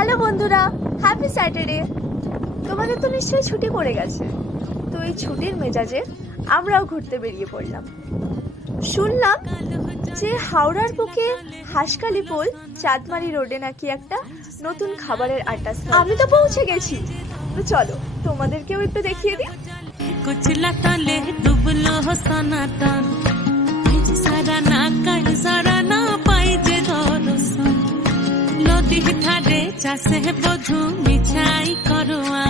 Hello বন্ধুরা, happy Saturday. তোমাদের তো নিশ্চয়ই ছুটি পড়ে গেছে, তো এই ছুটির মেজাজে আমরাও ঘুরতে বেরিয়ে পড়লাম। শুনলাম যে হাওড়ার বুকে হাসকালি পোল চাঁদমারি রোডে নাকি একটা নতুন খাবারের আড্ডা। আমি তো পৌঁছে গেছি, তো চলো তোমাদেরকেও একটু দেখিয়ে দিই। নদী ধারে চাষে বধু মিছাই করোয়া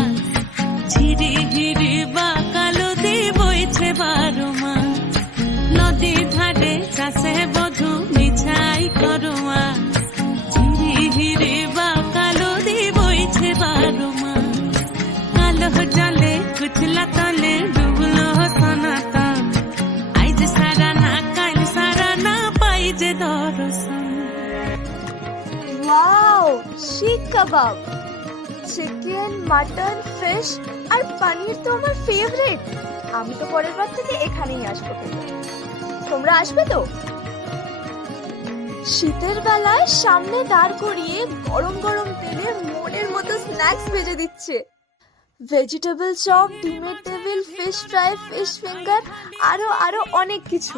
ঝিরি ঝিরি বা কালো দিয়ে বইছে বারোমা। নদী ধারে চাষে বধু মিছাই করোয়া ঝিরি ঝিরি বা কালো দিয়ে বইছে বারোমা। কালো জলে কুচলা তলে ডুবলো সনাতন, আইজ সারা না কাল সারা না পাই যে দর্শন। ওয়াও, শিক কাবাব, চিকেন, মাটন, ফিশ আর পনির তো আমার ফেভারিট। আমি তো পরের বার থেকে এখানেই আসবো। তোমরা আসবে তো? শীতের বেলায় সামনে দাঁড় করিয়ে গরম গরম তেলে মনের মতো স্ন্যাক্স ভেজে দিচ্ছে। ভেজিটেবল চপ, ডিমের table, fish fry, fish finger, আরো আরো অনেক কিছু।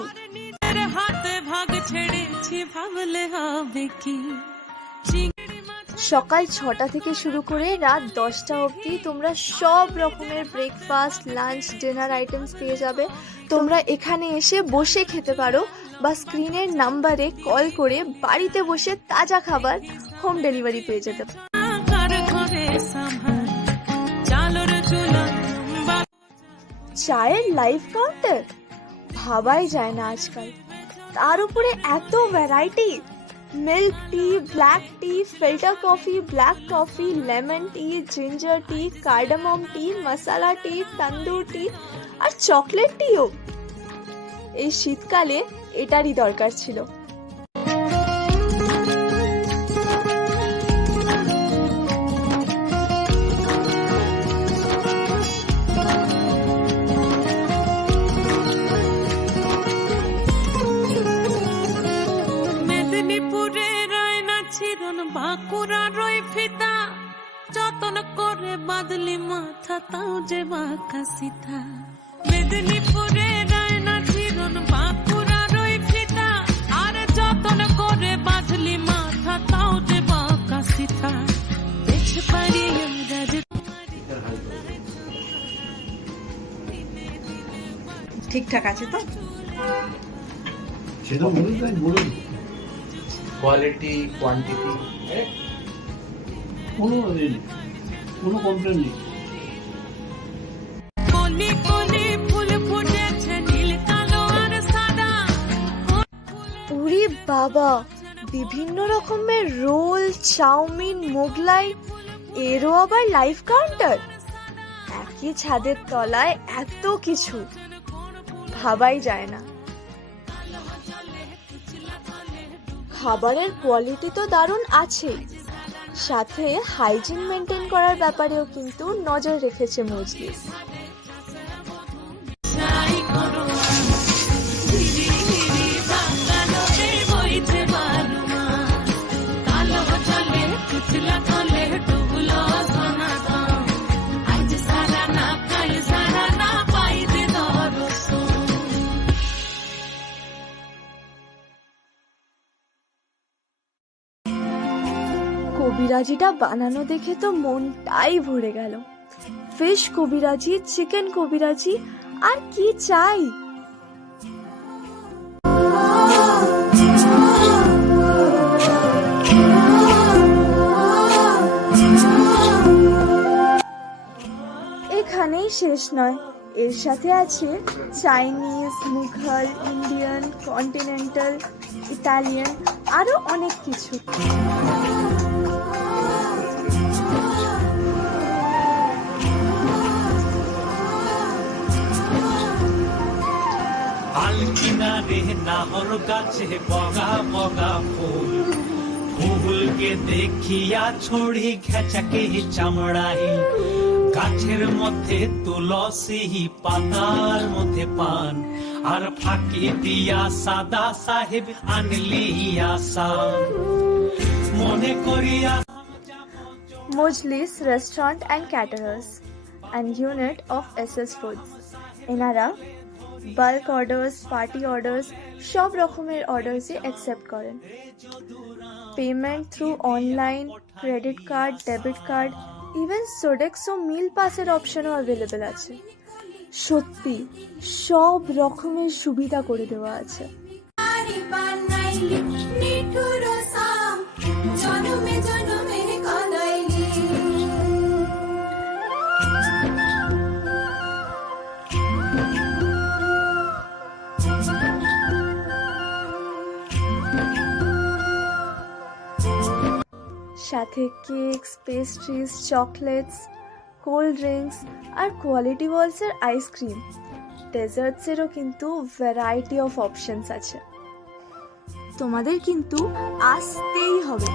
হাতে ভাগ ছেড়েছি ভাবলে হবে কি। সকাল 6টা থেকে শুরু করে রাত 10টা অবধি তোমরা সব রকমের ব্রেকফাস্ট, লাঞ্চ, ডিনার আইটেমস পেয়ে যাবে। তোমরা এখানে এসে বসে খেতে পারো বা স্ক্রিনের নাম্বারে কল করে বাড়িতে বসে তাজা খাবার হোম ডেলিভারি পেয়ে যেতে পারো। চায়ের লাইভ কাউন্টার ভাবাই যায় না আজকাল, তার উপরে এত variety. Milk tea, black tea, filter coffee, black coffee, lemon tea, ginger tea, cardamom tea, masala tea, tandoor tea আর চকলেট টিও। এই শীতকালে এটারই দরকার ছিল। বাঁকুড়া রই ফিতা যতন করে বাদলি মাথা তাও যে বাঁকা সিথা। মেদিনীপুরে রায়না চিরন বাঁকুড়া রই ফিতা আর যতন করে বাদলি মাথা তাও যে বাঁকা সিথা। বেশ পারি ঠিকঠাক আছে তো? সেটা বলুন কোয়ালিটি, কোয়ান্টিটি কোনো কমপ্লেন নেই। ওরে বাবা, বিভিন্ন রকমের রোল, চাউমিন, মোগলাই, এরও আবার লাইভ কাউন্টার। একই ছাদের তলায় এত কিছু, ভাবাই যায় না। খাবারের কোয়ালিটি তো দারুণ আছে, সাথে হাইজিন মেনটেন করার ব্যাপারেও কিন্তু নজর রেখেছে মজলিস। কবিরাজিটা বানানো দেখে তো মনটাই ভরে গেল। ফিশ কবিরাজি, চিকেন কবিরাজি, আর কি চাই। এখানেই শেষ নয়, এর সাথে আছে Chinese, Mughal, Indian, continental, Italian, আরো অনেক কিছু। কিনারে নাহর গাছে বগা বগা ফুল, ফুলকে দেখিয়া ছড়ি ঘেঁচাকে চামড়াই। গাছের মধ্যে তুলসী, পাতার মধ্যে পান, আর ফাঁকি দিয়া সাদা সাহেব আনলি আসান। মনে করিয়া Mojlis Restaurant and Caterers, and unit of SS Foods. এনারা বাল্ক অর্ডার্স, পার্টি অর্ডার্স সব রকমের অর্ডার্সই অ্যাকসেপ্ট করেন। Payment through online, credit card, debit card, even Sodexo meal পাসের অপশনও অ্যাভেলেবেল আছে। সত্যি সব রকমের সুবিধা করে দেওয়া আছে। সাথে cakes, pastries, chocolates, cold drinks আর কোয়ালিটি ওয়ালসের আইসক্রিম, ডেজার্টসেরও কিন্তু ভ্যারাইটি অফ অপশনস আছে। তোমাদের কিন্তু আসতেই হবে।